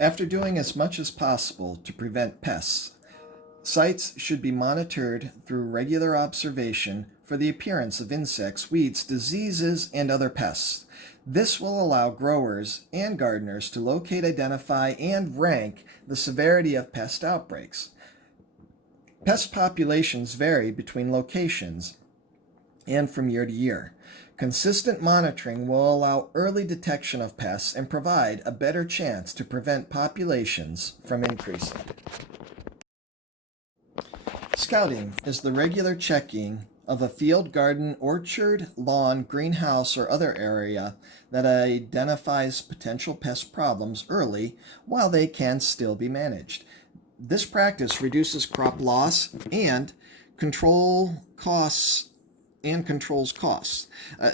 After doing as much as possible to prevent pests, sites should be monitored through regular observation for the appearance of insects, weeds, diseases, and other pests. This will allow growers and gardeners to locate, identify, and rank the severity of pest outbreaks. Pest populations vary between locations and from year to year. Consistent monitoring will allow early detection of pests and provide a better chance to prevent populations from increasing. Scouting is the regular checking of a field, garden, orchard, lawn, greenhouse, or other area that identifies potential pest problems early while they can still be managed. This practice reduces crop loss and controls costs.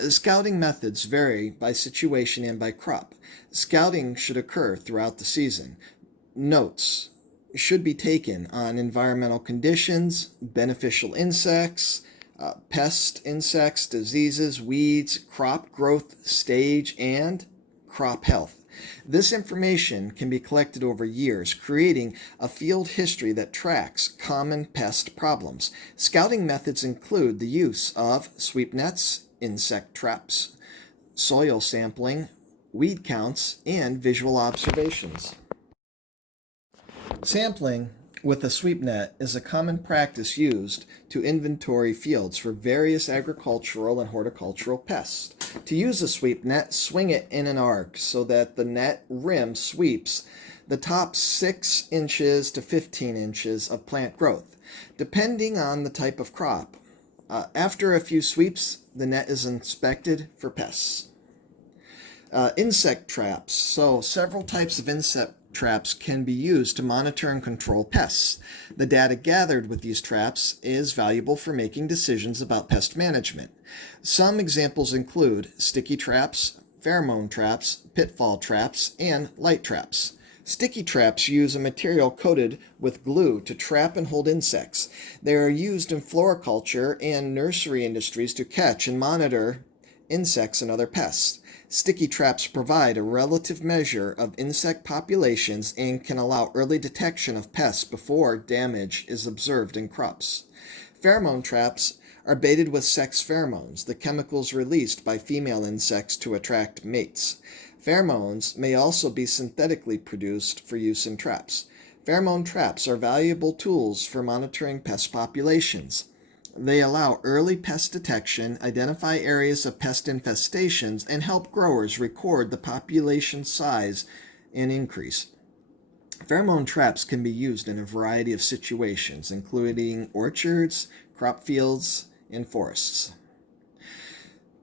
Scouting methods vary by situation and by crop. Scouting should occur throughout the season. Notes should be taken on environmental conditions, beneficial insects, pest insects, diseases, weeds, crop growth stage, and crop health. This information can be collected over years, creating a field history that tracks common pest problems. Scouting methods include the use of sweep nets, insect traps, soil sampling, weed counts, and visual observations. Sampling with a sweep net is a common practice used to inventory fields for various agricultural and horticultural pests. To use a sweep net, swing it in an arc so that the net rim sweeps the top 6 inches to 15 inches of plant growth, depending on the type of crop. After a few sweeps, the net is inspected for pests. Insect traps. So several types of insect traps can be used to monitor and control pests. The data gathered with these traps is valuable for making decisions about pest management. Some examples include sticky traps, pheromone traps, pitfall traps, and light traps. Sticky traps use a material coated with glue to trap and hold insects. They are used in floriculture and nursery industries to catch and monitor insects and other pests. Sticky traps provide a relative measure of insect populations and can allow early detection of pests before damage is observed in crops. Pheromone traps are baited with sex pheromones, the chemicals released by female insects to attract mates. Pheromones may also be synthetically produced for use in traps. Pheromone traps are valuable tools for monitoring pest populations. They allow early pest detection, identify areas of pest infestations, and help growers record the population size and increase. Pheromone traps can be used in a variety of situations, including orchards, crop fields, and forests.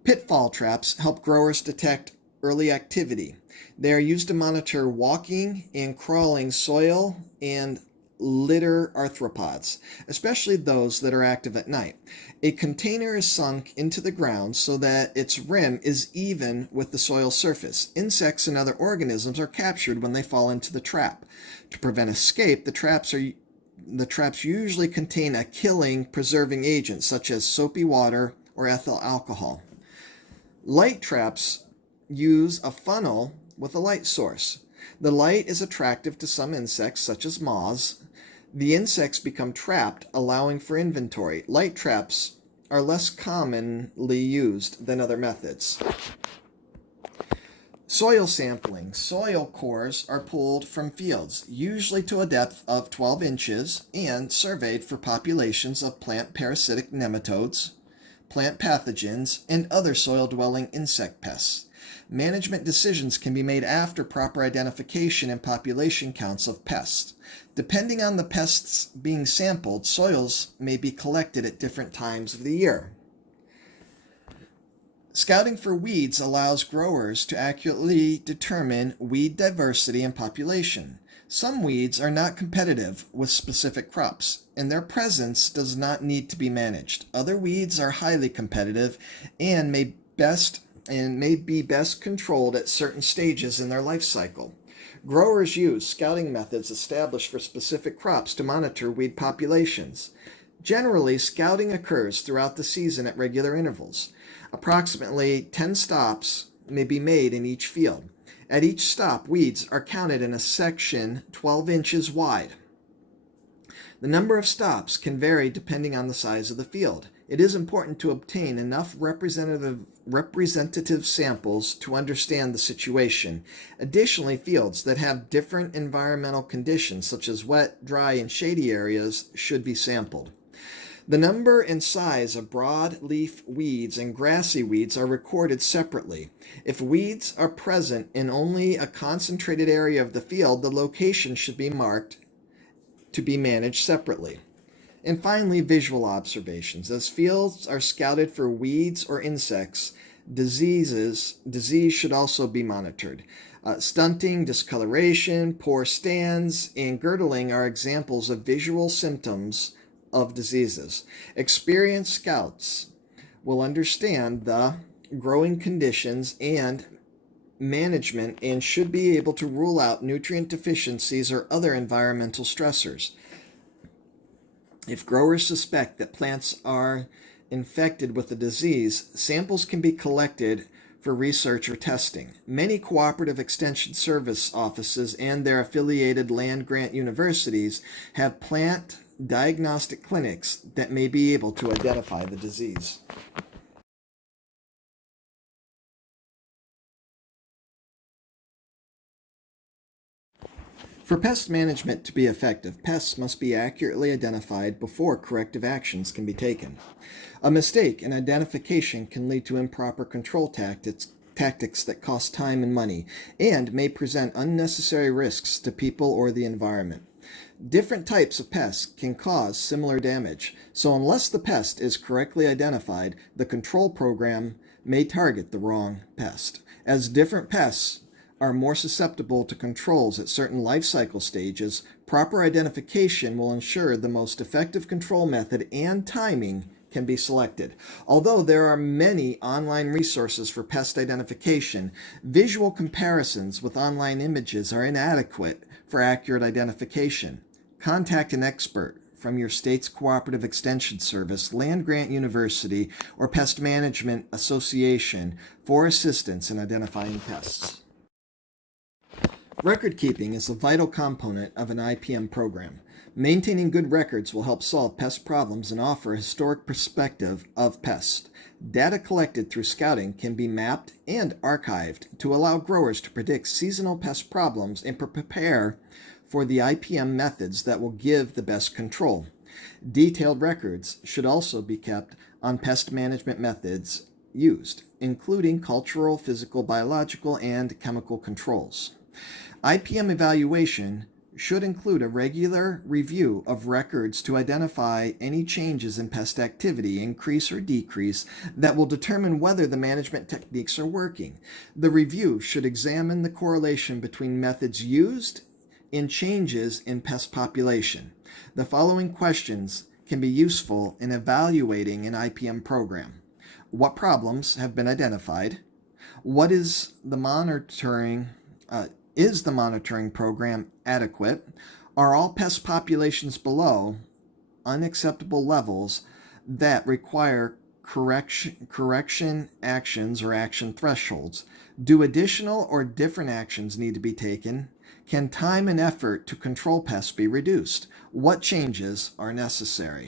Pitfall traps help growers detect early activity. They are used to monitor walking and crawling soil and litter arthropods, especially those that are active at night. A container is sunk into the ground so that its rim is even with the soil surface. Insects and other organisms are captured when they fall into the trap. To prevent escape, the traps usually contain a killing, preserving agent such as soapy water or ethyl alcohol. Light traps use a funnel with a light source. The light is attractive to some insects, such as moths. The insects become trapped, allowing for inventory. Light traps are less commonly used than other methods. Soil sampling. Soil cores are pulled from fields, usually to a depth of 12 inches, and surveyed for populations of plant parasitic nematodes, plant pathogens, and other soil-dwelling insect pests. Management decisions can be made after proper identification and population counts of pests. Depending on the pests being sampled, soils may be collected at different times of the year. Scouting for weeds allows growers to accurately determine weed diversity and population. Some weeds are not competitive with specific crops, and their presence does not need to be managed. Other weeds are highly competitive and may be best controlled at certain stages in their life cycle. Growers use scouting methods established for specific crops to monitor weed populations. Generally, scouting occurs throughout the season at regular intervals. Approximately 10 stops may be made in each field. At each stop, weeds are counted in a section 12 inches wide. The number of stops can vary depending on the size of the field. It is important to obtain enough representative samples to understand the situation. Additionally, fields that have different environmental conditions, such as wet, dry, and shady areas, should be sampled. The number and size of broadleaf weeds and grassy weeds are recorded separately. If weeds are present in only a concentrated area of the field, the location should be marked to be managed separately. And finally, visual observations. As fields are scouted for weeds or insects, disease should also be monitored. Stunting, discoloration, poor stands, and girdling are examples of visual symptoms of diseases. Experienced scouts will understand the growing conditions and management and should be able to rule out nutrient deficiencies or other environmental stressors. If growers suspect that plants are infected with a disease, samples can be collected for research or testing. Many cooperative extension service offices and their affiliated land-grant universities have plant diagnostic clinics that may be able to identify the disease. For pest management to be effective, pests must be accurately identified before corrective actions can be taken. A mistake in identification can lead to improper control tactics that cost time and money and may present unnecessary risks to people or the environment. Different types of pests can cause similar damage, so unless the pest is correctly identified, the control program may target the wrong pest. As different pests are more susceptible to controls at certain life cycle stages, proper identification will ensure the most effective control method and timing can be selected. Although there are many online resources for pest identification, visual comparisons with online images are inadequate for accurate identification. Contact an expert from your state's cooperative extension service, land-grant university, or pest management association for assistance in identifying pests. Record keeping is a vital component of an IPM program. Maintaining good records will help solve pest problems and offer a historic perspective of pests. Data collected through scouting can be mapped and archived to allow growers to predict seasonal pest problems and prepare for the IPM methods that will give the best control. Detailed records should also be kept on pest management methods used, including cultural, physical, biological, and chemical controls. IPM evaluation should include a regular review of records to identify any changes in pest activity, increase or decrease, that will determine whether the management techniques are working. The review should examine the correlation between methods used and changes in pest population. The following questions can be useful in evaluating an IPM program. What problems have been identified? What is the monitoring program adequate? Are all pest populations below unacceptable levels that require correction actions or action thresholds? Do additional or different actions need to be taken? Can time and effort to control pests be reduced? What changes are necessary?